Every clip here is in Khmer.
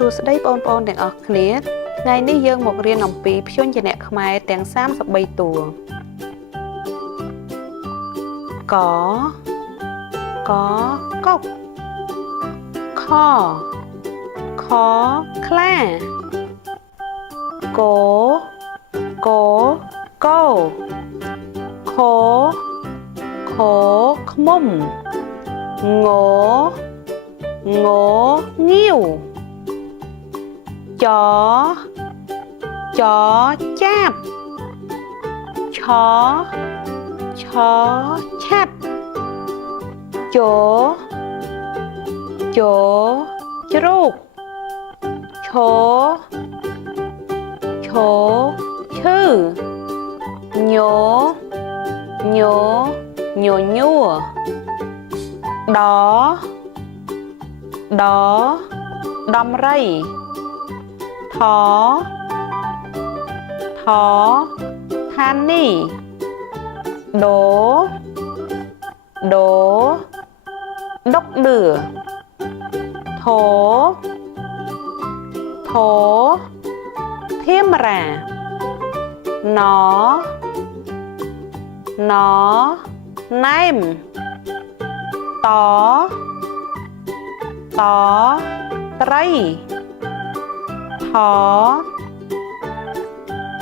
សួស្តីបងប្អូនទាំងអស់គ្នាថ្ងៃនេះយើងមករៀនអំពីព្យញ្ជនៈខ្មែរទាំង33តួកកកុកខខខ្លាកកកោខខខ្មុំងងងាវចចចាប់ឆឆឆាប់ចចជ្រូកឈឈឈឺញញញញួរដដំរីថថានីដូដុកឌឺធធៀមរាណណែមតត្រីថ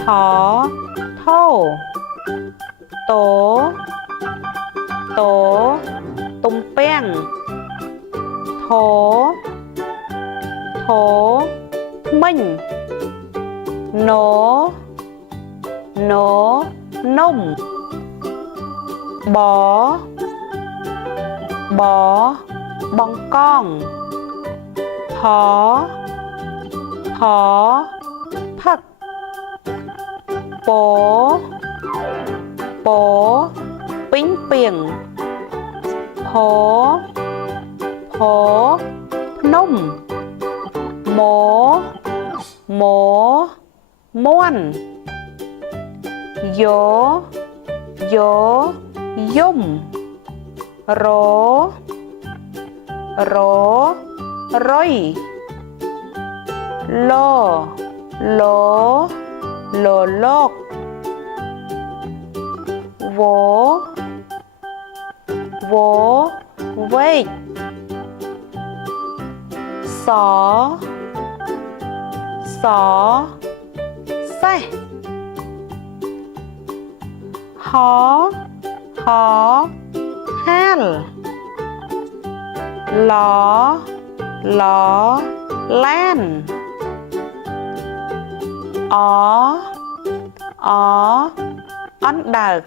ថោតទំពាំងធធ្មេញនំបង្កងផផឹកពពេញពីងផភ្នំមាន់យំររុយលលោកវវែកសសេះហហាលឡឡានអអណ្ដើក